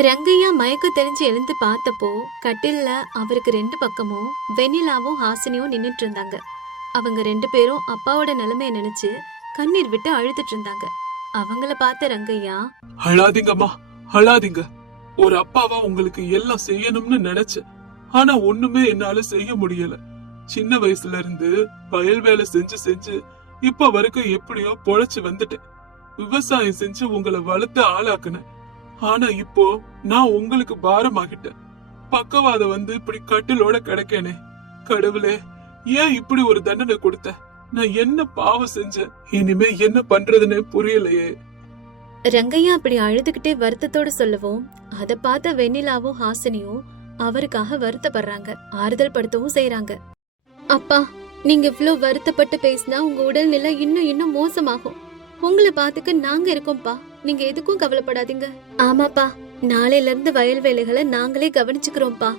ரங்கையா மயக்க தெரிஞ்சு எழுந்து பார்த்தப்போ கட்டில்ல அவருக்கு ரெண்டு பக்கமும் வெண்ணிலாவும் ஹாசினியும் நின்னுட்டு இருந்தாங்க. அவங்க ரெண்டு பேரும் அப்பாவோட நிலைமைய நினைச்சு கண்ணீர் விட்டு அழுதுட்டு இருந்தாங்க. அவங்கள பார்த்த ரங்கையா அழாதீங்கம்மா அழாதீங்க. ஒரு அப்பாவா உங்களுக்கு எல்லாம் செய்யணும்னு நினைச்சேன் ஆனா ஒண்ணுமே என்னால செய்ய முடியல. சின்ன வயசுல இருந்து வயல் வேலை செஞ்சு செஞ்சு இப்ப வரைக்கும் எப்படியோ பொழைச்சு வந்துட்டேன். விவசாயம் செஞ்சு உங்களை வளர்த்து ஆளாக்குனேன். ஆனா இப்போ நான் உங்களுக்கு பாரமாகிட்டேன். பக்கவாதம் வந்து இப்படி கட்டிலோட கிடைக்கேனே. கடவுளே ஏன் இப்படி ஒரு தண்டனை கொடுத்த? நான் என்ன பாவம் செஞ்சேன்? இனிமே என்ன பண்றதுன்னு புரியலையே. ரங்கையா அப்படி அழுதுகிட்டே வருத்தத்தோட சொல்லவும் அத பார்த்த வெண்ணிலாவும் ஹாசினியும் அவருக்காக வருத்தப்படுறாங்க. ஆறுதல் படுத்தவும் செய்யறாங்க அப்பா நீங்க இவ்ளோ வருத்தப்பட்டு பேசினா உங்க உடல்நிலை இன்னும் இன்னும் மோசமாகும். உங்களை பாத்துக்க நாங்க இருக்கோம்ப்பா. நீங்க எதுக்கும் கவலைப்படாதீங்க. ஆமாப்பா நாளையில இருந்து வயல் வேலைகளை நாங்களே கவனிச்சுக்கிறோம்ப்பா.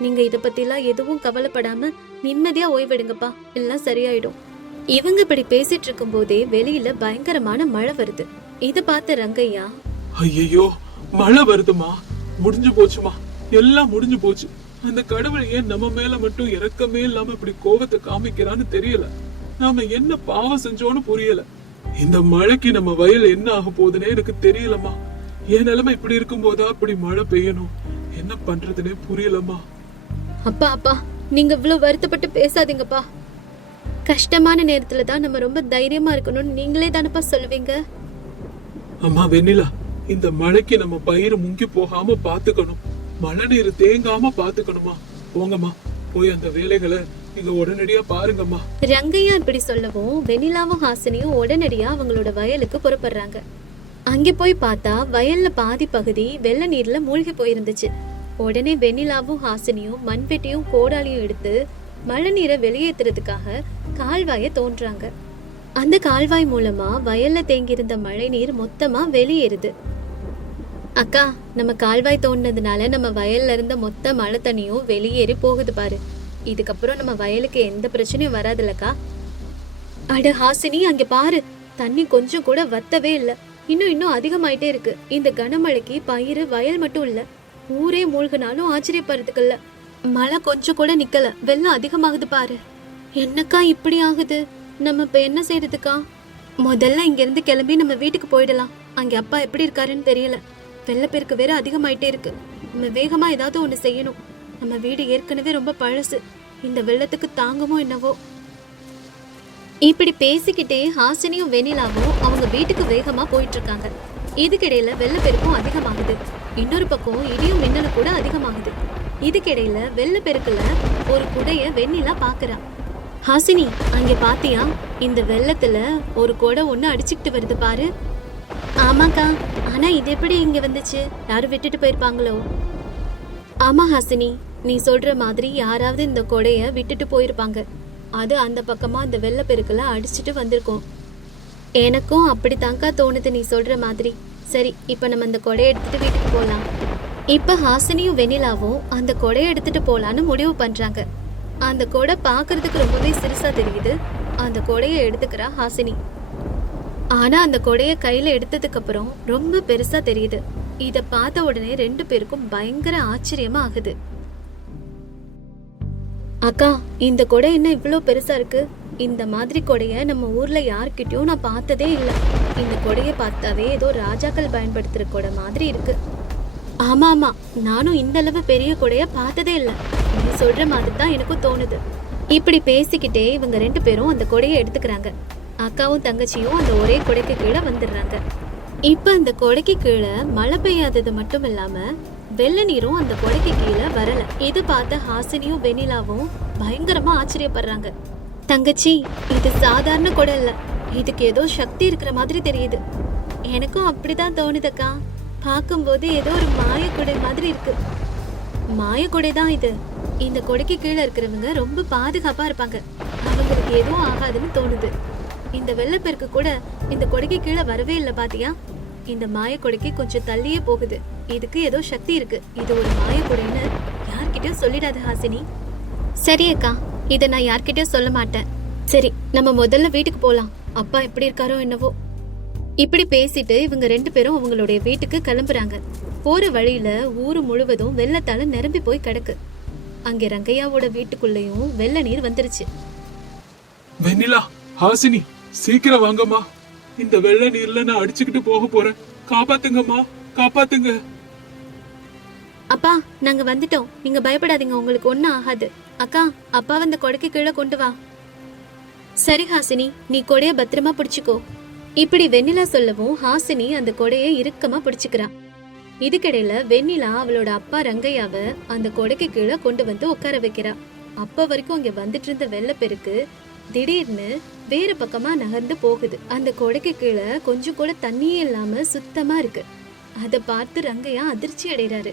நீங்க இத பத்திலாம் எதுவும் கவலைப்படாம நிம்மதியா ஓய்வெடுங்கப்பா. எல்லாம் சரியாயிடும். இவங்க இப்படி பேசிட்டு இருக்கும் போதே வெளியில பயங்கரமான மழை வருது. இத பார்த்த ரங்கையா? ஐயோ மழை வருதுமா? முடிஞ்சு போச்சுமா? எல்லாம் முடிஞ்சு போச்சு. அந்த கடவுள் ஏன் நம்ம மேல மட்டும் இறக்கமே இல்லாம இப்படி கோவத்தை காமிக்கிறான்னு தெரியல. நாம என்ன பாவம் செஞ்சோன்னு புரியல. இந்த மழைக்கு நம்ம வயல் என்ன ஆக போகுதுன்னே எனக்கு தெரியலம்மா. என் நிலைமை இப்படி இருக்கும் போதா இப்படி மழை பெய்யணும்? என்ன பண்றதுன்னே புரியலம்மா. அப்பா அப்பா நீங்க இவ்வளவு வருத்தப்பட்டு பேசாதீங்கப்பா. கஷ்டமான நேரத்துல தான் நம்ம ரொம்ப தைரியமா இருக்கணும்னு நீங்களே தானப்பா சொல்லுவீங்க? அம்மா வெண்ணிலா இந்த மழைக்கு நம்ம பயிர் முங்கி போகாம பாத்துக்கணும். மழை நீர் தேங்காம பாத்துக்கணுமா? போங்கம்மா போய் அந்த வேலைகளை நீங்க உடனடியா பாருங்கம்மா. ரங்கையா இப்படி சொல்லவும் வெண்ணிலாவும் ஹாசினியும் உடனடியா அவங்களோட வயலுக்கு புறப்படுறாங்க. அங்கே போய் பார்த்தா வயல்ல பாதி பகுதி வெள்ள நீர்ல மூழ்கி போயிருந்துச்சு. உடனே வெண்ணிலாவும் ஹாசினியும் மண்வெட்டியும் கோடாலியும் எடுத்து மழை நீரை வெளியேத்துறதுக்காக கால்வாய தோன்றாங்க. அந்த கால்வாய் மூலமா வயல்ல தேங்கியிருந்த மழை நீர் மொத்தமா வெளியேறுது. அக்கா நம்ம கால்வாய் தோண்டினதுனால நம்ம வயல்ல இருந்த மொத்த மழை தண்ணியும் வெளியேறி போகுது பாரு. இதுக்கப்புறம் நம்ம வயலுக்கு எந்த பிரச்சனையும் வராதுல்லக்கா அட ஹாசினி அங்க பாரு. தண்ணி கொஞ்சம் கூட வத்தவே இல்ல. இன்னும் இன்னும் அதிகமாயிட்டே இருக்கு. இந்த கனமழைக்கு பயிர் வயல் மட்டும் இல்ல. ஊரே மூழ்கினாலும் ஆச்சரியப்படுறதுக்கு இல்ல. மழை கொஞ்சம் கூட நிக்கல. வெள்ளம் அதிகமாகுது பாரு. என்னக்கா இப்படி ஆகுது? நம்ம இப்ப என்ன செய்யறதுக்கா? முதல்ல இங்க இருந்து கிளம்பி நம்ம வீட்டுக்கு போயிடலாம். அங்க அப்பா எப்படி இருக்காருன்னு தெரியல. வெள்ளப்பெருக்கு வேற அதிகமாயிட்டே இருக்கு. நம்ம வேகமா ஏதாவது ஒண்ணு செய்யணும். நம்ம வீடு ஏற்கனவே ரொம்ப பழசு. இந்த வெள்ளத்துக்கு தாங்குமோ என்னவோ? இப்படி பேசிக்கிட்டே ஹாசினியும் வெண்ணிலாவும் அவங்க வீட்டுக்கு வேகமா போயிட்டு இருக்காங்க இதுக்கிடையில வெள்ளப்பெருக்கும் அதிகமாகுது. இன்னொரு பக்கம் இடியும் மின்னலும் கூட அதிகமாகுது. இதுக்கிடையில வெள்ளப்பெருக்குல ஒரு குடைய வெண்ணிலா பாக்குறா. ஹாசினி அங்க பாத்தியா? இந்த வெள்ளத்துல ஒரு குடை ஒண்ணு அடிச்சுக்கிட்டு வருது பாரு. ஆமாக்கா ஆனா இது எப்படி இங்க வந்துச்சு? யாரும் விட்டுட்டு போயிருப்பாங்களோ? ஆமா ஹாசினி நீ சொல்ற மாதிரி யாராவது இந்த கொடைய விட்டுட்டு போயிருப்பாங்க. அது அந்த பக்கமா அந்த வெள்ளப்பெருக்குல அடிச்சுட்டு வந்திருக்கோம். எனக்கும் அப்படித்தாங்க்கா தோணுது நீ சொல்ற மாதிரி. சரி இப்ப நம்ம அந்த கொடையை எடுத்துட்டு வீட்டுக்கு போகலாம் இப்ப ஹாசினியும் வெண்ணிலாவும் அந்த கொடையை எடுத்துட்டு போகலான்னு முடிவு பண்றாங்க. அந்த கொடை பார்க்கறதுக்கு ரொம்பவே சிறுசா தெரியுது. அந்த கொடையை எடுத்துக்கிறா ஹாசினி. ஆனா அந்த கொடையை கையில எடுத்ததுக்கு அப்புறம் ரொம்ப பெருசா தெரியுது. இதை பார்த்த உடனே ரெண்டு பேருக்கும் பயங்கர ஆச்சரியமா ஆகுது. அக்கா இந்த கொடை என்ன இவ்வளோ பெருசா இருக்கு? இந்த மாதிரி கொடைய நம்ம ஊர்ல யார்கிட்டயும் நான் பார்த்ததே இல்லை. இந்த கொடையை பார்த்தாவே ஏதோ ராஜாக்கள் பயன்படுத்துற கொடை மாதிரி இருக்கு. ஆமா ஆமா. நானும் இந்த அளவு பெரிய கொடைய பார்த்ததே இல்லை. நீ சொல்ற மாதிரி தான் எனக்கும் தோணுது. இப்படி பேசிக்கிட்டே இவங்க ரெண்டு பேரும் அந்த கொடையை எடுத்துக்கிறாங்க. அக்காவும் தங்கச்சியும் அந்த ஒரே கொடைக்கு கீழே வந்துடுறாங்க. இப்ப அந்த கொடைக்கு கீழே மழை பெய்யாதது மட்டும் இல்லாம வெள்ள நீரும் அந்த கொடைக்கு கீழே வரல. இது பார்த்த ஹாசினியும் வெண்ணிலாவும் பயங்கரமா ஆச்சரியப்படுறாங்க. தங்கச்சி இது சாதாரண கொடை இல்ல இதுக்கு ஏதோ சக்தி இருக்கிற மாதிரி தெரியுது. எனக்கும் அப்படிதான் தோணுதக்கா பார்க்கும்போது ஏதோ ஒரு மாய கொடை மாதிரி இருக்கு. மாய கொடை தான் இது. இந்த கொடைக்கு கீழே இருக்கிறவங்க ரொம்ப பாதுகாப்பா இருப்பாங்க. அவங்களுக்கு எதுவும் ஆகாதுன்னு தோணுது. இந்த வெள்ளப்பெருக்கு கூட இந்த கொடைக்கு கீழே வரவே இல்லை பாத்தியா? இந்த மாய கொடைக்கு கொஞ்சம் தள்ளியே போகுது. இதுக்கு ஏதோ சக்தி இருக்கு. இது ஒரு மாய கொடைன்னு யார்கிட்டயும் சொல்லிடாத ஹாசினி. சரி அக்கா இதை நான் யார்கிட்டயும் சொல்ல மாட்டேன். சரி நம்ம முதல்ல வீட்டுக்கு போலாம். அப்பா எப்படி இருக்காரோ என்னவோ. இப்படி பேசிட்டு இவங்க ரெண்டு பேரும் அவங்களுடைய வீட்டுக்கு கிளம்புறாங்க. போற வழியில ஊரு முழுவதும் வெள்ளத்தால நிரம்பி போய் கிடக்கு. அங்கே ரங்கையாவோட வீட்டுக்குள்ளேயும் வெள்ள நீர் வந்துருச்சு. வெண்ணிலா ஹாசினி சீக்கிரம் வாங்கம்மா. இந்த வெள்ள நீர்ல நான் அடிச்சுக்கிட்டு போக போறேன். காப்பாத்துங்கம்மா காப்பாத்துங்க. அப்பா நாங்க வந்துட்டோம். நீங்க பயப்படாதீங்க உங்களுக்கு ஒன்னும் ஆகாது. அக்கா அப்பா அந்த கொடைக்கு கீழே கொண்டு வா. சரி ஹாசினி நீ கொடைய பத்திரமா பிடிச்சுக்கோ. இப்படி வெண்ணிலா சொல்லவும் ஹாசினி அந்த கொடைய இறுக்கமா பிடிச்சுக்கிறா. இதுக்கிடையில வெண்ணிலா அவளோட அப்பா ரங்கையாவ அந்த கொடைக்கு கீழே கொண்டு வந்து உட்கார வைக்கிறா. அப்ப வரைக்கும் அங்க வந்துட்டு இருந்த வெள்ளப்பெருக்கு திடீர்னு வேறு பக்கமா நகர்ந்து போகுது. அந்த கொடைக்கு கீழே கொஞ்சம் கூட தண்ணியே இல்லாம சுத்தமா இருக்கு. அதை பார்த்து ரங்கையா அதிர்ச்சி அடைறாரு.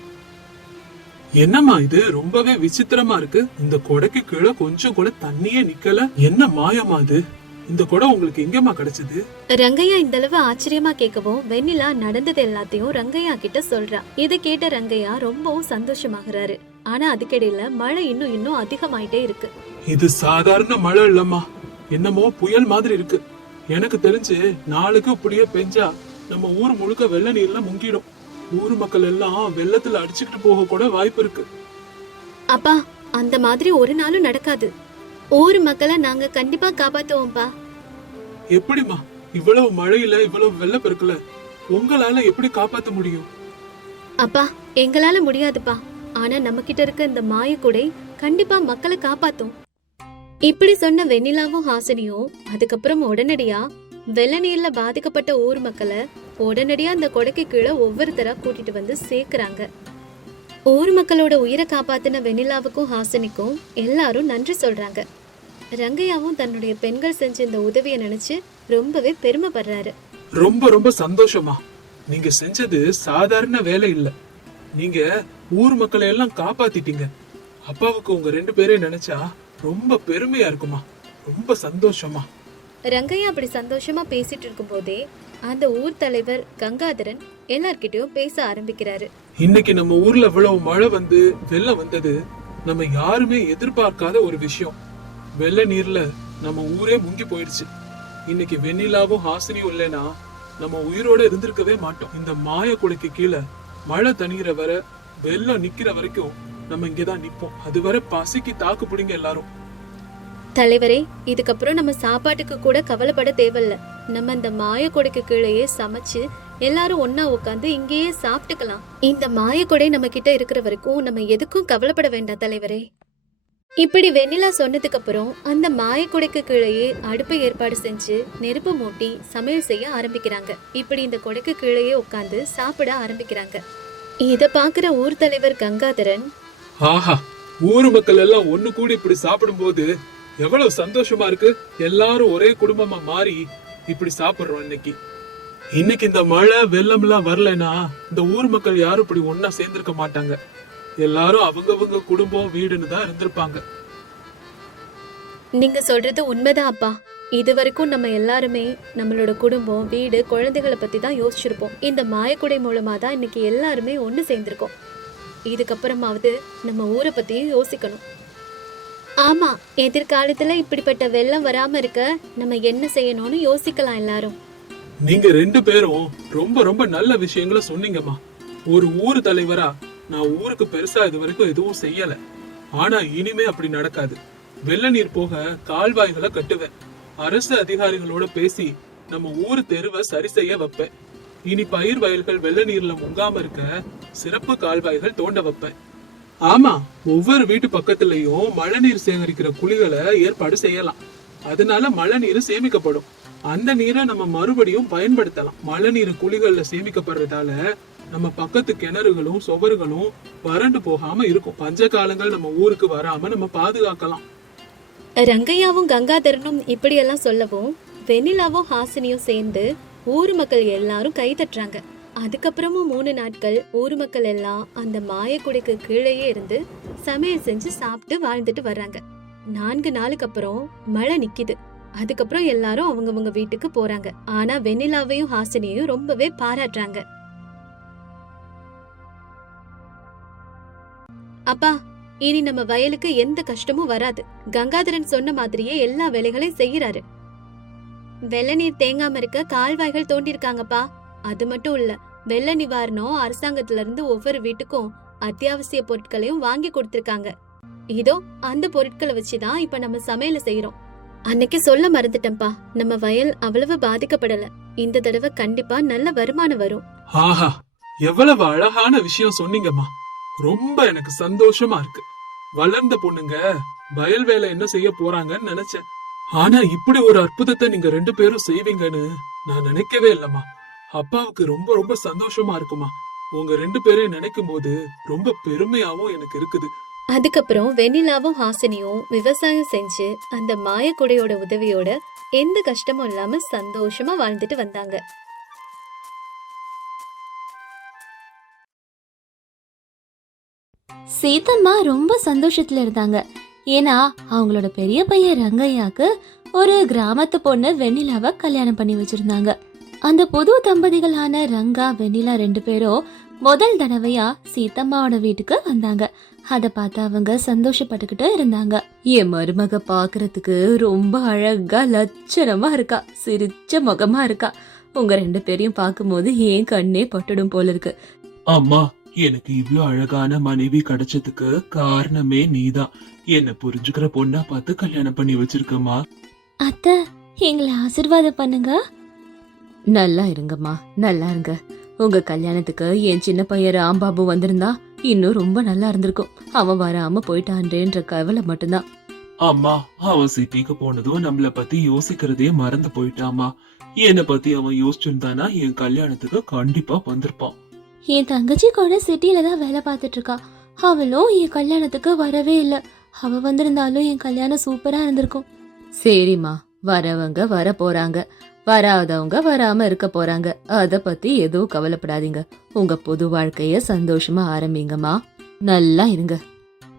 என்னம்மா இது? ரொம்பவே விசித்திரமா இருக்கு. இந்த கொடைக்கு கீழே கொஞ்சம் கூட தண்ணியே நிக்கல. என்ன மாயமா இது? இந்த குடம் உங்களுக்கு எங்கம்மா கிடைச்சது? ரங்கையா இந்த அளவு ஆச்சரியமா கேட்கவும் வெண்ணிலா நடந்தது எல்லாத்தையும் ரங்கையா கிட்ட சொல்றா. இதை கேட்ட ரங்கையா ரொம்பவும் சந்தோஷமாகறாரு. ஆனா அதுக்கிடையில மழை இன்னும் இன்னும் அதிகமாயிட்டே இருக்கு. இது சாதாரண மழை இல்லம்மா. என்னமோ புயல் மாதிரி இருக்கு. எனக்கு தெரிஞ்சு நாளுக்கு இப்படியே பெஞ்சா நம்ம ஊர் முழுக்க வெள்ள நீர்ல முங்கிடும். ஊர் மக்கள் எல்லாம் வெள்ளத்துல அடிச்சுக்கிட்டு போக கூட வாய்ப்பு இருக்கு. அப்பா அந்த மாதிரி ஒரு நாளும் நடக்காது. ஊர் மக்களை நாங்க கண்டிப்பா காப்பாத்துவோம்ப்பா எப்படிம்மா? இவ்வளவு மழையில இவ்வளவு வெள்ளப்பெருக்குல உங்களால எப்படி காப்பாத்த முடியும்? அப்பா எங்களால முடியாதுப்பா. ஆனா நம்ம கிட்ட இருக்க இந்த மாயக்குடை கண்டிப்பா மக்களை காப்பாத்தும். இப்படி சொன்ன வெண்ணிலாவும் ஹாசினியும் அதுக்கப்புறம் உடனடியா வெள்ள நீர்ல பாதிக்கப்பட்ட ஊர் மக்களை உடனடியா அந்த கொடைக்கு கீழே ஒவ்வொருத்தரா கூட்டிட்டு வந்து சேர்க்கிறாங்க. ஊர் மக்களோட உயிரை காப்பாத்தின வெண்ணிலாவுக்கும் ஹாசினிக்கும் எல்லாரும் நன்றி சொல்றாங்க. ரங்கையாவும் தன்னுடைய பெண்கள் செஞ்ச இந்த உதவியை நினைச்சு ரொம்பவே பெருமைப்படுறாரு. ரொம்ப ரொம்ப சந்தோஷமா. நீங்க செஞ்சது சாதாரண வேலை இல்ல. நீங்க ஊர் மக்களை எல்லாம் காப்பாத்திட்டீங்க. அப்பாவுக்கு உங்க ரெண்டு பேரையும் நினைச்சா ரொம்ப பெருமையா இருக்குமா? ரொம்ப சந்தோஷமா. ரங்கையா அப்படி சந்தோஷமா பேசிட்டு இருக்கும்போதே அந்த ஊர் தலைவர் கங்காதரன் எல்லார்கிட்டயும் பேச ஆரம்பிக்கிறாரு. இன்னைக்கு நம்ம ஊர்ல இவ்வளவு மழை வந்து வெள்ளம் வந்தது நம்ம யாருமே எதிர்பார்க்காத ஒரு விஷயம். வெள்ள நீர்ல நம்ம ஊரே முங்கி போயிடுச்சு. இன்னைக்கு வெண்ணிலாவும் ஹாசினியும் இல்லைன்னா நம்ம உயிரோட இருந்திருக்கவே மாட்டோம். இந்த மாய குடைக்கு கீழே மழை தணிகிற வரை வெள்ளம் நிக்கிற வரைக்கும் நம்ம இங்கதான் நிற்போம் அதுவரை பசிக்கு தாக்கு பிடிங்க எல்லாரும். தலைவரே இதுக்கப்புறம் நம்ம சாப்பாட்டுக்கு கூட கவலைப்பட தேவையில்ல. நம்ம இந்த மாயக்கொடைக்கு கீழேயே சமைச்சு எல்லாரும் ஒன்னா உட்காந்து இங்கேயே சாப்பிட்டுக்கலாம். இந்த மாயக்கொடை நம்ம கிட்ட இருக்கிற வரைக்கும் நம்ம எதுக்கும் கவலைப்பட வேண்டாம் தலைவரே. இப்படி வெண்ணிலா சொன்னதுக்கு அப்புறம் அந்த மாயக்கொடைக்கு கீழேயே அடுப்பை ஏற்பாடு செஞ்சு நெருப்பு மூட்டி சமையல் செய்ய ஆரம்பிக்கிறாங்க. இப்படி இந்த கொடைக்கு கீழேயே உட்காந்து சாப்பிட ஆரம்பிக்கிறாங்க. இத பாக்குற ஊர் தலைவர் கங்காதரன் ஆஹா. ஊர் மக்கள் எல்லாம் ஒண்ணு கூடி இப்படி சாப்பிடும்போது எவ்வளவு சந்தோஷமா இருக்கு? எல்லாரும் ஒரே குடும்பமா மாறி இப்படி சாப்பிடுறோம் இன்னைக்கு. இன்னைக்கு இந்த மழை வெள்ளம் எல்லாம் வரலைன்னா இந்த ஊர் மக்கள் யாரும் இப்படி ஒண்ணா சேர்ந்திருக்க மாட்டாங்க. எல்லாரும் அவங்கவங்க குடும்பம் வீடுன்னு தான் இருந்திருப்பாங்க. நீங்க சொல்றது உண்மைதான் அப்பா. இது வரைக்கும் நம்ம எல்லாருமே நம்மளோட குடும்பம் வீடு குழந்தைகளை பத்தி தான் யோசிச்சிருப்போம். இந்த மாயக்குடை மூலமா தான் இன்னைக்கு எல்லாருமே ஒண்ணு சேர்ந்திருக்கோம். இதுக்கப்புறமாவது நம்ம ஊரை பத்தியும் யோசிக்கணும். ஆமா எதிர்காலத்துல இப்படிப்பட்ட வெள்ளம் வராம இருக்க நம்ம என்ன செய்யணும்னு யோசிக்கலாம் எல்லாரும். நீங்க ரெண்டு பேரும் ரொம்ப ரொம்ப நல்ல விஷயங்களை சொன்னீங்கம்மா. ஒரு ஊர் தலைவரா நான் ஊருக்கு பெருசா இது வரைக்கும் எதுவும் செய்யல. ஆனா இனிமே அப்படி நடக்காது. வெள்ள நீர் போக கால்வாய்களை கட்டுவேன். அரசு அதிகாரிகளோட பேசி நம்ம ஊர் தெருவை சரி செய்ய வைப்பேன். இனி பயிர் வயல்கள் வெள்ள நீர்ல முங்காம இருக்க சிறப்பு கால்வாய்கள் தோண்ட வைப்பேன். ஆமா ஒவ்வொரு வீட்டு பக்கத்துலயும் மழைநீர் சேகரிக்கிற குழிகளை ஏற்பாடு செய்யலாம். அதனால மழை நீர் சேமிக்கப்படும். அந்த நீரை நம்ம மறுபடியும் பயன்படுத்தலாம். மழை நீர் குழிகள்ல சேமிக்கப்படுறதால நம்ம பக்கத்து கிணறுகளும் சுவர்களும் வறண்டு போகாம இருக்கும். பஞ்ச காலங்கள் நம்ம ஊருக்கு வராம நம்ம பாதுகாக்கலாம். ரங்கையாவும் கங்காதரனும் இப்படியெல்லாம் சொல்லவும் வெண்ணிலாவும் ஹாசினியும் சேர்ந்து ஊர் மக்கள் எல்லாரும் கை தட்டுறாங்க. அதுக்கப்புறமும் மூணு நாட்கள் ஊர் மக்கள் எல்லாம் அந்த மாயக்குடைக்கு கீழேயே இருந்து சமையல் செஞ்சு சாப்பிட்டு வாழ்ந்துட்டு வர்றாங்க. நான்கு நாளுக்கு அப்புறம் மழை நிக்குது. அதுக்கப்புறம் எல்லாரும் அவங்கவங்க வீட்டுக்கு போறாங்க. ஆனா வெண்ணிலாவையும் ஹாசினியையும் ரொம்பவே பாராட்டுறாங்க. அப்பா இனி நம்ம வயலுக்கு எந்த கஷ்டமும் வராது. கங்காதரன் சொன்ன மாதிரியே எல்லா வேலைகளையும் செய்யறாரு வெள்ள நீர் தேங்காம இருக்க கால்வாய்கள் தோண்டிருக்காங்கப்பா அது மட்டும் இல்ல வெள்ள நிவாரணம் அரசாங்கத்துல இருந்து ஒவ்வொரு வீட்டுக்கும் அத்தியாவசிய பொருட்களையும் வாங்கி கொடுத்திருக்காங்க. இதோ அந்த பொருட்களை வச்சுதான் இப்ப நம்ம சமையல செய்யறோம் அன்னைக்கு சொல்ல மறந்துட்டேன்ப்பா நம்ம வயல் அவ்வளவு பாதிக்கப்படல. இந்த தடவை கண்டிப்பா நல்ல வருமானம் வரும். ஆஹா எவ்வளவு அழகான விஷயம் சொன்னீங்கம்மா. ரொம்ப எனக்கு சந்தோஷமா இருக்கு. வளர்ந்த பொண்ணுங்க வயல் வேலை என்ன செய்ய போறாங்கன்னு நினைச்சேன். ஆனா இப்படி ஒரு அற்புதத்தை நீங்க ரெண்டு பேரும் செய்வீங்கன்னு நான் நினைக்கவே இல்லம்மா. அப்பாவுக்கு ரொம்ப ரொம்ப சந்தோஷமா இருக்குமா உங்க ரெண்டு பேரையும் நினைக்கும் போது ரொம்ப பெருமையாவும் எனக்கு இருக்குது. அதுக்கப்புறம் வெண்ணிலாவும் ஹாசினியும் விவசாயம் செஞ்சு அந்த மாயக்குடையோட உதவியோட எந்த கஷ்டமும் இல்லாம சந்தோஷமா வாழ்ந்துட்டு வந்தாங்க. சீதம்மா ரொம்ப சந்தோஷத்துல இருந்தாங்க. ஏன்னா அவங்களோட பெரிய பையன் ரங்கையாக்கு ஒரு கிராமத்து பொண்ணு வெண்ணிலாவை கல்யாணம் பண்ணி வச்சிருந்தாங்க. அந்த புது தம்பதிகளான ரங்கா வெண்ணிலா ரெண்டு பேரும் முதல் தடவையா சீதம்மாவோட வீட்டுக்கு வந்தாங்க. அத பார்த்து அவங்க சந்தோஷப்பட்டுக்கிட்டு இருந்தாங்க. என் மருமக பாக்குறதுக்கு ரொம்ப அழகா லட்சணமா இருக்கா. சிரிச்ச முகமா இருக்கா. உங்க ரெண்டு பேரையும் பார்க்கும்போது ஏன் கண்ணே பட்டுடும் போல இருக்கு. அம்மா எனக்கு இவ்ளோ அழகான மனைவி கிடைச்சதுக்கு காரணமே நீதான். என்ன புரிஞ்சுக்கிற பொண்ணா பார்த்து கல்யாணம் பண்ணி வச்சிருக்கம்மா. அத்தை எங்களை ஆசிர்வாதம் பண்ணுங்க. நல்லா இருங்கம்மா நல்லா இருங்க. உங்க கல்யாணத்துக்கு என் சின்ன பையன் ராம்பாபு வந்திருந்தா இன்னும் ரொம்ப நல்லா இருந்திருக்கும். அவன் வராம போயிட்டான்றேன்ற கவலை மட்டும்தான். அம்மா அவன் சிட்டிக்கு போனதும் நம்மள பத்தி யோசிக்கிறதே மறந்து போயிட்டாமா என்ன பத்தி அவன் யோசிச்சிருந்தானா என் கல்யாணத்துக்கு கண்டிப்பா வந்திருப்பான். என் தங்கச்சி கூட சிட்டில தான் வேலை பார்த்துட்டு இருக்கா. அவளும் என் கல்யாணத்துக்கு வரவே இல்ல. அவ வந்திருந்தாலும் என் கல்யாணம் சூப்பரா இருந்திருக்கும். சரிம்மா வரவங்க வர போறாங்க வராதவங்க வராம இருக்க போறாங்க. அத பத்தி எதுவும் கவலைப்படாதீங்க. உங்க பொது வாழ்க்கைய சந்தோஷமா ஆரம்பிங்கம்மா. நல்லா இருங்க.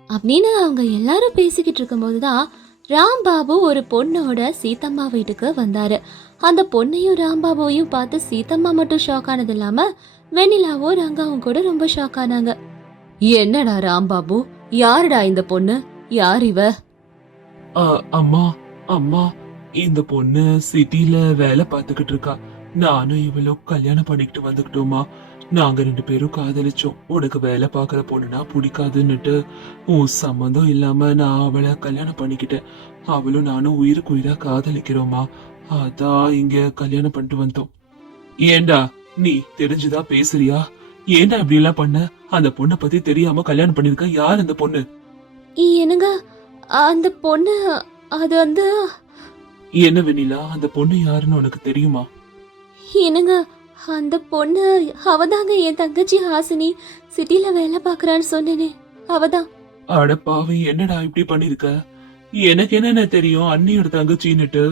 அப்படின்னு அவங்க எல்லாரும் பேசிக்கிட்டு இருக்கும்போதுதான் ராம்பாபு ஒரு பொண்ணோட சீதம்மா வீட்டுக்கு வந்தாரு. அந்த பொண்ணையும் ராம்பாபுவையும் பார்த்து சீதம்மா மட்டும் ஷாக் ஆனது இல்லாம வெண்ணிலாவும் ரங்காவும் கூட ரொம்ப ஷாக் ஆனாங்க. என்னடா ராம்பாபு யாருடா இந்த பொண்ணு? யார் இவ? அம்மா அம்மா இந்த பொண்ணு சிட்டில வேலை பார்த்துக்கிட்டு இருக்கா. நானும் இவளும் கல்யாணம் பண்ணிக்கிட்டு வந்துக்கிட்டோமா. நாங்க ரெண்டு பேரும் காதலிச்சோம். உனக்கு வேலை பார்க்கற பொண்ணுனா பிடிக்காதுன்னுட்டு. உன் சம்மந்தம் இல்லாம நான் அவளை கல்யாணம் பண்ணிக்கிட்டேன். அவளும் நானும் உயிருக்கு உயிரா காதலிக்கிறோமா. அதான் இங்க கல்யாணம் பண்ணிட்டு வந்தோம். ஏண்டா நீ தெரிஞ்சுதா பேசுறியா? ஏண்டா இப்படி எல்லாம் பண்ண? அந்த பொண்ணை பத்தி தெரியாம கல்யாணம் பண்ணிருக்க யார் அந்த பொண்ணு? என்னங்க அந்த பொண்ணு அது வந்து என்ன வெண்ணிலா அந்த பொண்ணு யாருன்னு உனக்கு தெரியுமா? என்னங்க அந்த பொண்ணு அவதாங்க என் தங்கச்சி ஹாசினி சிட்டில வேலை பார்க்கறான்னு சொன்னேனே அவதான். அட பாவி என்னடா இப்படி பண்ணிருக்க? எனக்கு என்னென்ன தெரியும் அண்ணியோட தங்கச்சின்னுட்டு?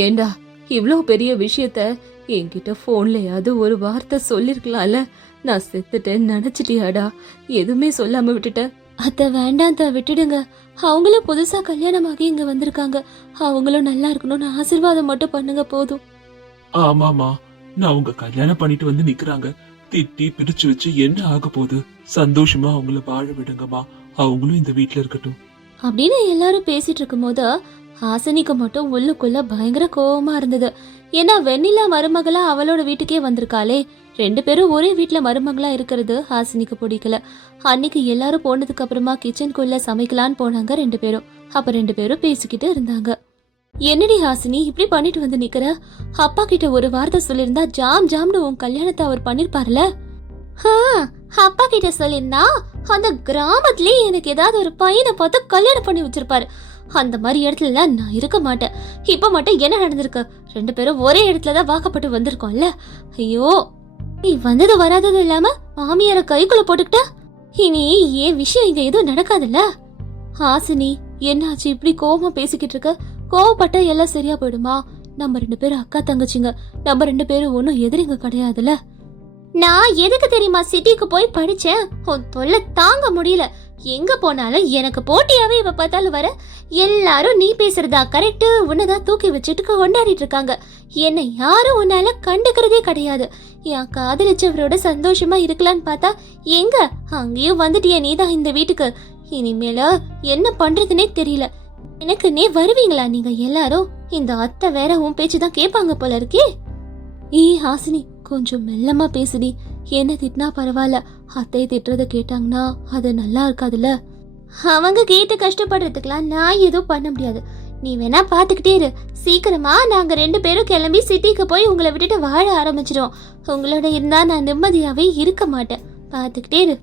ஏண்டா இவ்ளோ பெரிய விஷயத்த என்கிட்ட போன்லயாவது ஒரு வார்த்தை சொல்லிருக்கலாம்ல? நான் செத்துட்டேன்னு நினைச்சிட்டியாடா? எதுவுமே சொல்லாம விட்டுட்டேன் அத்த வேண்டாம் விட்டுடுங்க. அவங்களும் புதுசா கல்யாணமாகி இங்க வந்திருக்காங்க. அவங்களும் நல்லா இருக்கணும்னு ஆசீர்வாதம் மட்டும் பண்ணுங்க போதும். ஆமாமா நான் உங்க கல்யாணம் பண்ணிட்டு வந்து நிக்கிறாங்க. திட்டி பிரிச்சு வச்சு என்ன ஆக போகுது? சந்தோஷமா அவங்கள வாழ விடுங்கம்மா. அவங்களும் இந்த வீட்டுல இருக்கட்டும். அப்படின்னு எல்லாரும் பேசிட்டு இருக்கும்போது ஹாசினிக்கு மட்டும் உள்ளுக்குள்ள பயங்கர கோவமா இருந்தது. ஏன்னா வெண்ணிலா மருமகளா அவளோட வீட்டுக்கே வந்திருக்காளே. ரெண்டு பேரும் ஒரே வீட்டில் மருமகளா இருக்கிறது ஹாசினிக்கு பிடிக்கல. அன்னைக்கு எல்லாரும் போனதுக்கு அப்புறமா கிச்சனுக்குள்ள சமைக்கலான்னு போனாங்க ரெண்டு பேரும். அப்ப ரெண்டு பேரும் பேசிக்கிட்டு இருந்தாங்க. என்னடி ஹாசினி இப்படி பண்ணிட்டு வந்து நிக்கிற? அப்பா கிட்ட ஒரு வார்த்தை சொல்லியிருந்தா ஜாம் ஜாம்னு உன் கல்யாணத்தை அவர் பண்ணிருப்பார்ல? அப்பா கிட்ட சொல்லியிருந்தா அந்த கிராமத்திலேயே எனக்கு ஏதாவது ஒரு பையனை பார்த்து கல்யாணம் பண்ணி வச்சிருப்பாரு. அந்த மாதிரி இடத்துல நான் இருக்க மாட்டேன். இப்ப மட்டும் என்ன நடந்திருக்கு? ரெண்டு பேரும் ஒரே இடத்துல தான் வாக்கப்பட்டு வந்திருக்கோம்ல. ஐயோ நீ வந்தது வராதது இல்லாம மாமியார கைக்குள்ள போட்டுக்கிட்ட? இனி ஏன் விஷயம் இங்க எதுவும் நடக்காதுல்ல? ஹாசினி என்னாச்சு இப்படி கோபமா பேசிக்கிட்டு இருக்க? கோவப்பட்டா எல்லாம் சரியா போயிடுமா? நம்ம ரெண்டு பேரும் அக்கா தங்கச்சிங்க. நம்ம ரெண்டு பேரும் ஒன்னும் எதிரிங்க கிடையாதுல்ல. நான் எதுக்கு தெரியுமா சிட்டிக்கு போய் படிச்சேன்? உன் தொல்லை தாங்க முடியல. எங்க போனாலும் எனக்கு போட்டியாவே இவ பார்த்தாலும் வர. எல்லாரும் நீ பேசுறதா கரெக்டு உன்னதான் தூக்கி வச்சுட்டு கொண்டாடிட்டு இருக்காங்க. என்னை யாரும் உன்னால கண்டுக்கிறதே கிடையாது. என் காதலிச்சவரோட சந்தோஷமா இருக்கலான்னு பார்த்தா எங்க? அங்கேயும் வந்துட்டிய நீதான் இந்த வீட்டுக்கு. இனிமேல என்ன பண்றதுனே தெரியல. எனக்கு நீ வருவீங்களா நீங்க எல்லாரும்? இந்த அத்தை வேற உன் பேச்சு தான் கேட்பாங்க போல இருக்கே. ஈ ஹாசினி கொஞ்சம் மெல்லமா பேசுடி. என்ன திட்டினா பரவாயில்ல. அத்தையை திட்டுறத கேட்டாங்கன்னா அது நல்லா இருக்காதுல்ல? அவங்க கேட்டு கஷ்டப்படுறதுக்கெல்லாம் நான் எதுவும் பண்ண முடியாது. நீ வேணா பாத்துக்கிட்டே இரு. சீக்கிரமா நாங்க ரெண்டு பேரும் கிளம்பி சிட்டிக்கு போய் உங்களை விட்டுட்டு வாழ ஆரம்பிச்சிடும் உங்களோட இருந்தா நான் நிம்மதியாவே இருக்க மாட்டேன். பாத்துக்கிட்டே இரு.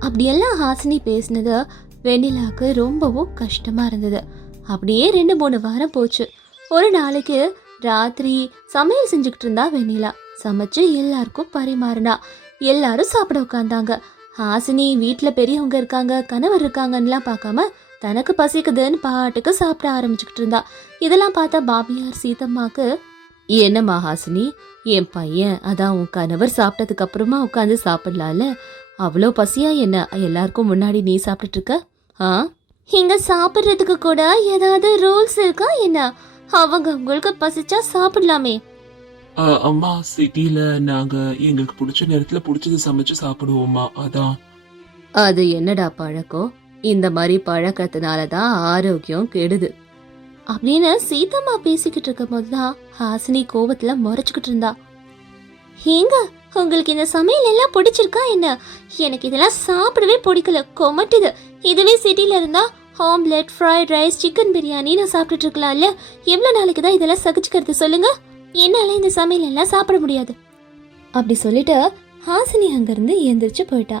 அப்படியெல்லாம் ஹாசினி பேசினது வெண்ணிலாவுக்கு ரொம்பவும் கஷ்டமா இருந்தது. அப்படியே ரெண்டு மூணு வாரம் போச்சு. ஒரு நாளைக்கு ராத்திரி சமையல் செஞ்சுக்கிட்டு இருந்தா வெண்ணிலா. சமைச்சு எல்லாருக்கும் பரிமாறினா எல்லாரும் சாப்பிட உட்காந்தாங்க ஹாசினி வீட்டில் பெரியவங்க இருக்காங்க கணவர் இருக்காங்கன்னுலாம் பார்க்காம தனக்கு பசிக்குதுன்னு பாட்டுக்கு சாப்பிட ஆரம்பிச்சுக்கிட்டு இருந்தா. இதெல்லாம் பார்த்தா பாபியார் சீதம்மாக்கு என்னம்மா ஹாசினி என் பையன் அதான் உன் கணவர் சாப்பிட்டதுக்கு அப்புறமா உட்காந்து சாப்பிடலாம்ல? அவ்வளோ பசியா என்ன? எல்லாருக்கும் முன்னாடி நீ சாப்பிட்டுட்டு இருக்க? ஆ? இங்க சாப்பிட்றதுக்கு கூட ஏதாவது ரூல்ஸ் இருக்கா என்ன? அவங்க உங்களுக்கு பசிச்சா சாப்பிடலாமே. அம்மா சிட்டில நாங்க எங்களுக்கு பிடிச்ச நேரத்துல பிடிச்சது சமைச்சு சாப்பிடுவோம்மா. அதான். அது என்னடா பழக்கம்? இந்த மாதிரி பழக்கத்தினால தான் ஆரோக்கியம் கெடுது. அப்படின்னு சீதம்மா பேசிக்கிட்டு இருக்கும் போதுதான் ஹாசினி கோவத்துல முறைச்சுக்கிட்டு இருந்தா. ஏங்க உங்களுக்கு இந்த சமையல் எல்லாம் பிடிச்சிருக்கா என்ன? எனக்கு இதெல்லாம் சாப்பிடவே பிடிக்கல. கொமட்டுது. இதுவே சிட்டில இருந்தா omelette fried rice chicken biryani நான் சாப்பிட்டுட்டு இருக்கலாம்ல. எவ்வளோ நாளைக்கு தான் இதெல்லாம் சகிச்சுக்கிறது சொல்லுங்க. என்னால் இந்த சமையல் எல்லாம் சாப்பிட முடியாது. அப்படி சொல்லிட்டு ஹாசினி அங்கேருந்து எந்திரிச்சு போயிட்டா.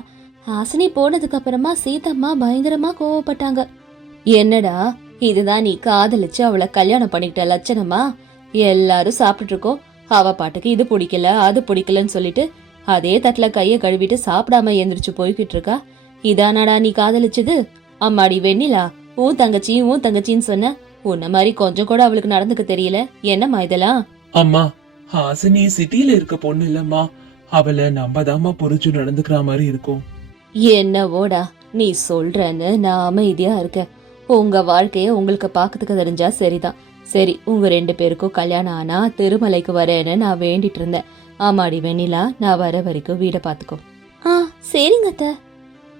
ஹாசினி போனதுக்கு அப்புறமா சீதம்மா பயங்கரமா கோவப்பட்டாங்க. என்னடா இதுதான் நீ காதலிச்சு அவளை கல்யாணம் பண்ணிக்கிட்ட லட்சணமா? எல்லாரும் சாப்பிட்டுட்டு இருக்கோம் அவ பாட்டுக்கு இது பிடிக்கல அது பிடிக்கலன்னு சொல்லிட்டு அதே தட்டுல கையை கழுவிட்டு சாப்பிடாம எந்திரிச்சு போய்கிட்டு இருக்கா. இதானாடா நீ காதலிச்சது? அம்மாடி வெண்ணிலா உன் தங்கச்சி உன் தங்கச்சின்னு சொன்ன உன்ன மாதிரி கொஞ்சம் கூட அவளுக்கு நடந்துக்க தெரியல. என்னம்மா இதெல்லாம்? அம்மா ஹாசினி சிட்டில இருக்க பொண்ணு இல்லம்மா. அவளை நம்ம தாம்மா புரிஞ்சு நடந்துக்கிற மாதிரி இருக்கும். என்னவோடா நீ சொல்றன்னு நான் அமைதியா இருக்கேன். உங்க வாழ்க்கைய உங்களுக்கு பார்க்கறதுக்கு தெரிஞ்சா சரிதான். சரி உங்க ரெண்டு பேருக்கும் கல்யாணம் ஆனா திருமலைக்கு வரேன்னு நான் வேண்டிட்டு இருந்தேன். ஆமாடி வெண்ணிலா நான் வர வரைக்கும் வீடை பார்த்துக்கோ. ஆ சரிங்க அத்தை.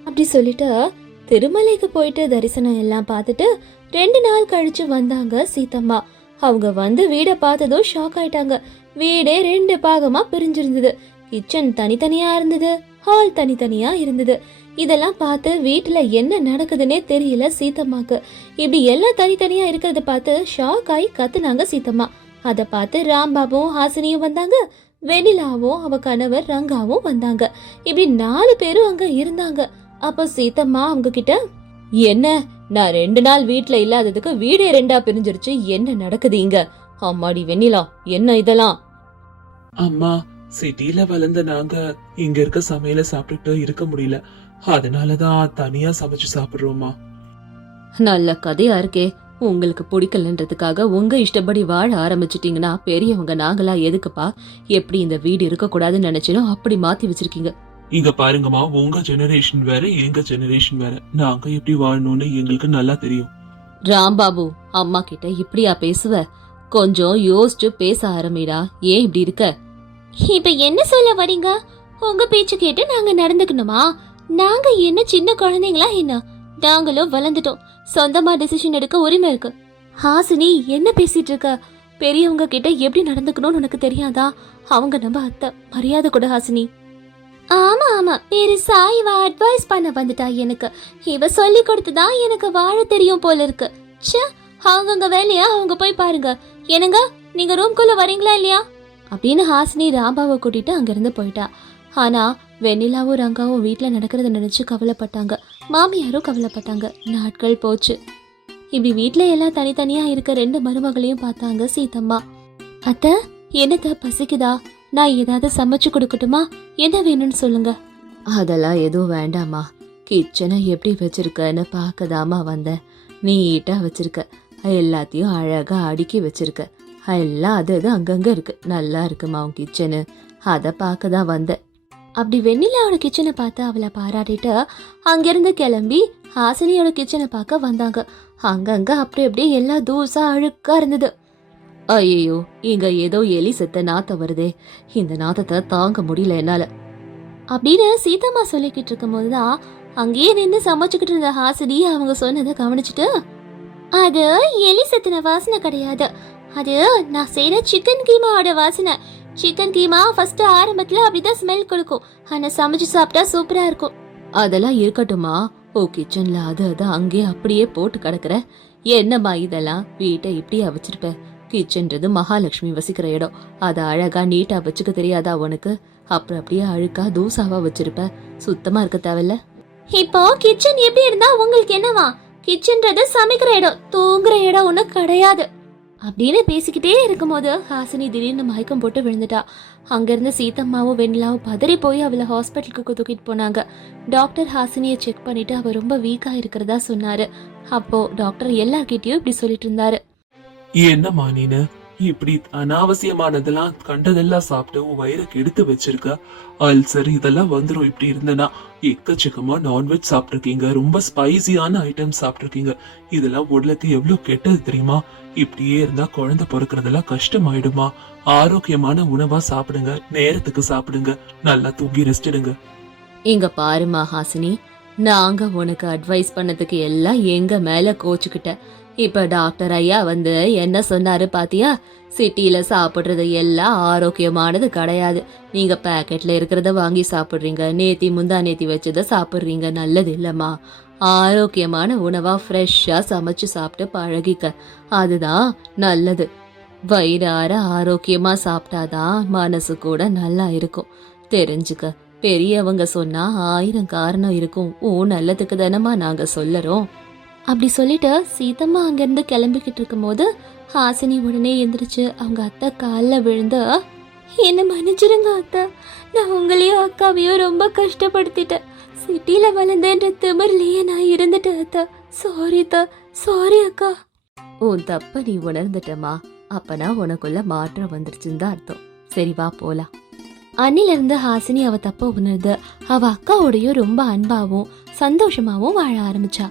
அப்படி சொல்லிட்டு திருமலைக்கு போயிட்டு தரிசனம் எல்லாம் பார்த்துட்டு ரெண்டு நாள் கழிச்சு வந்தாங்க சீதம்மா அவங்க வந்து வீடை பார்த்ததும் ஷாக் ஆயிட்டாங்க. வீடே ரெண்டு பாகமா பிரிஞ்சிருந்தது. கிச்சன் தனித்தனியா இருந்தது. ஹால் தனித்தனியா இருந்தது. இதெல்லாம் பார்த்து வீட்டுல என்ன நடக்குதுன்னே தெரியல சீத்தம்மாக்கு. இப்படி எல்லாம் தனித்தனியா இருக்கிறத பார்த்து ஷாக் ஆகி கத்துனாங்க சீத்தம்மா. அதை பார்த்து ராம்பாபும் ஹாசினியும் வந்தாங்க. வெனிலாவும் அவ கணவர் ரங்காவும் வந்தாங்க. இப்படி நாலு பேரும் அங்க இருந்தாங்க. அப்போ சீத்தம்மா அவங்க கிட்ட என்ன? நான் ரெண்டு நாள் வீட்ல இல்லாததுக்கு வீடே ரெண்டா பிரிஞ்சிருச்சு. என்ன நடக்குது இங்க? அம்மாடி வெண்ணிலா என்ன இதெல்லாம்? அம்மா சிட்டில வளர்ந்த நாங்க இங்க இருக்க சமையல சாப்பிட்டுட்டு இருக்க முடியல. அதனாலதான் தனியா சமைச்சு சாப்பிடுறோம்மா. நல்ல கதையா இருக்கே. உங்களுக்கு பிடிக்கலன்றதுக்காக உங்க இஷ்டப்படி வாழ ஆரம்பிச்சிட்டீங்கன்னா பெரியவங்க நாங்களா எதுக்குப்பா? எப்படி இந்த வீடு இருக்க கூடாதுன்னு நினைச்சனோ அப்படி மாத்தி வச்சிருக்கீங்க. இங்க பாருங்கம்மா உங்க ஜெனரேஷன் வேற எங்க ஜெனரேஷன் வேற. நாங்க எப்படி வாழணும்னு எங்களுக்கு நல்லா தெரியும். ராம்பாபு அம்மா கிட்ட இப்படியா பேசுவ? கொஞ்சம் யோசிச்சு பேச ஆரம்பிடா. ஏன் இப்படி இருக்க? இப்ப என்ன சொல்ல வரீங்க? உங்க பேச்சு கேட்டு நாங்க நடந்துக்கணுமா? நாங்க என்ன சின்ன குழந்தைங்களா என்ன? நாங்களும் வளர்ந்துட்டோம். சொந்தமா டெசிஷன் எடுக்க உரிமை இருக்கு. ஹாசினி என்ன பேசிட்டு இருக்க? பெரியவங்க கிட்ட எப்படி நடந்துக்கணும்னு உனக்கு தெரியாதா? அவங்க நம்ம அத்தை. மரியாதை கொடு ஹாசினி. ஆமா ஆமா. பெருசா இவ அட்வைஸ் பண்ண வந்துட்டா எனக்கு. இவ சொல்லி கொடுத்துதான் எனக்கு வாழ தெரியும் போல இருக்கு. ச்சே அவங்கவுங்க வேலையா அவங்க போய் பாருங்க. என்னங்க நீங்க ரூம்குள்ள வரீங்களா இல்லையா? அப்படின்னு ஹாசினி ராம்பாவை கூட்டிட்டு அங்கிருந்து போயிட்டா. ஆனா வெண்ணிலாவும் ரங்காவும் வீட்டில் நடக்கிறத நினைச்சு கவலைப்பட்டாங்க. மாமியாரும் கவலைப்பட்டாங்க. நாட்கள் போச்சு. இப்படி வீட்டில் எல்லாம் தனித்தனியா இருக்க ரெண்டு மருமகளையும் பார்த்தாங்க சீதம்மா அத்தை என்னத்த பசிக்குதா? நான் ஏதாவது சமைச்சு கொடுக்கட்டுமா? என்ன வேணும்னு சொல்லுங்க. அதெல்லாம் எதுவும் வேண்டாமா கிச்சனை எப்படி வச்சிருக்கன்னு பார்க்கதாமா வந்தேன். நீட்டா வச்சிருக்க. எல்லாத்தையும் அழகா அடுக்கி வச்சிருக்க. எல்லாம் அது அது அங்கங்க இருக்கு. நல்லா இருக்குமா உன் கிச்சனு? அதை பார்க்க தான் வந்தேன். அப்படி வெண்ணிலாவோட கிச்சனை பார்த்து அவளை பாராட்டிட்டு அங்கிருந்து கிளம்பி ஹாசினியோட கிச்சனை பார்க்க வந்தாங்க. அங்கங்க அப்படி அப்படியே எல்லாம் தூசா அழுக்கா இருந்தது. ஐயோ இங்க ஏதோ எலி செத்த நாத்தம் வருதே. இந்த நாத்தத்தை தாங்க முடியல என்னால. அப்படின்னு சீதாமா சொல்லிக்கிட்டு இருக்கும்போது தான் அங்கேயே நின்று சமைச்சுக்கிட்டு இருந்த ஹாசினி அவங்க சொன்னதை கவனிச்சுட்டு அது எலி செத்தின வாசனை கிடையாது. அது நான் செய்யற சிக்கன் கீமாவோட வாசனை. சிக்கன் கீமா ஃபர்ஸ்ட் ஆரம்பத்துல அப்படிதான் ஸ்மெல் கொடுக்கும். ஆனா சமைச்சு சாப்பிட்டா சூப்பரா இருக்கும். அதெல்லாம் இருக்கட்டுமா ஓ கிச்சன்ல அது அது அங்கேயே அப்படியே போட்டு கிடக்குற. என்னம்மா இதெல்லாம்? வீட்டை இப்படியே வச்சிருப்பேன் கிச்சன்றது மகாலட்சுமி வசிக்கிற இடம். அதை அழகா நீட்டா வச்சுக்க தெரியாதா உனக்கு? அப்புறம் அப்படியே அழுக்கா தூசாவா வச்சிருப்ப. சுத்தமா இருக்க தேவையில்ல. இப்போ கிச்சன் எப்படி இருந்தா உங்களுக்கு என்னவா? கிச்சன்றது சமைக்கிற இடம் தூங்குற இடம் ஒன்றும் கிடையாது. அப்படின்னு பேசிக்கிட்டே இருக்கும்போது ஹாசினி திடீர்னு மயக்கம் போட்டு விழுந்துட்டா. அங்கிருந்து சீத்தம்மாவும் வெண்ணிலாவும் பதறி போய் அவளை ஹாஸ்பிட்டலுக்கு தூக்கிட்டு போனாங்க. டாக்டர் ஹாசினியை செக் பண்ணிட்டு அவ ரொம்ப வீக்கா இருக்கிறதா சொன்னாரு. அப்போ டாக்டர் எல்லார்கிட்டயும் இப்படி சொல்லிட்டு இருந்தாரு. என்னம்மா நீனு இப்படி அனாவசியமானதெல்லாம் கண்டதெல்லாம் சாப்பிட்டு உன் வயிறை கெடுத்து வச்சிருக்க? அல்சர் இதெல்லாம் வந்துரும். இப்படி இருந்தனா எக்கச்சக்கமா நான்வெஜ் சாப்பிட்ருக்கீங்க ரொம்ப ஸ்பைசியான ஐட்டம் சாப்பிட்ருக்கீங்க இதெல்லாம் உடலுக்கு எவ்வளவு கெட்டது தெரியுமா? இப்படியே இருந்தா குழந்தை பிறக்கிறதெல்லாம் கஷ்டமாயிடுமா? ஆரோக்கியமான உணவா சாப்பிடுங்க. நேரத்துக்கு சாப்பிடுங்க. நல்லா தூங்கி ரெஸ்ட் எடுங்க. இங்க பாருமா ஹாசினி நாங்க உனக்கு அட்வைஸ் பண்ணதுக்கு எல்லாம் எங்க மேல கோச்சுக்கிட்ட? இப்ப டாக்டர் ஐயா வந்து என்ன சொன்னாரு பாத்தியா? சிட்டில சாப்பிடுறது எல்லாம் ஆரோக்கியமானது கிடையாது. நீங்க பேக்கெட்ல இருக்கிறத வாங்கி சாப்பிடுறீங்க. நேத்தி முந்தா நேத்தி வச்சத சாப்பிடுறீங்க. நல்லது இல்லம்மா. ஆரோக்கியமான உணவா ஃப்ரெஷ்ஷா சமைச்சு சாப்பிட்டு பழகிக்க. அதுதான் நல்லது. வயிறார ஆரோக்கியமா சாப்பிட்டாதான் மனசு கூட நல்லா இருக்கும். தெரிஞ்சுக்க. பெரியவங்க சொன்னா ஆயிரம் காரணம் இருக்கும். ஓ நல்லதுக்கு தானம்மா நாங்க சொல்லறோம். அப்படி சொல்லிட்டு சீதம்மா அங்கிருந்து கிளம்பிக்கிட்டு இருக்கும்போது ஹாசினி உடனே எந்திரிச்சு அவங்க அத்தை காலில் விழுந்து என்ன மன்னிச்சிருங்க அத்தை. நான் உங்களையும் அக்காவையும் ரொம்ப கஷ்டப்படுத்திட்டேன். சிட்டில வளர்ந்தேன்ற திமிர்லயே நான் இருந்துட்டேன் அத்தை. சாரி அத்தை. சாரி அக்கா. உன் தப்ப நீ உணர்ந்துட்டமா அப்பனா உனக்குள்ள மாற்றம் வந்துருச்சுன்னு தான் அர்த்தம். சரி வா போலாம். அன்னில இருந்து ஹாசினி அவ தப்ப உணர்ந்து அவ அக்காவோடையும் ரொம்ப அன்பாவும் சந்தோஷமாவும் வாழ ஆரம்பிச்சா.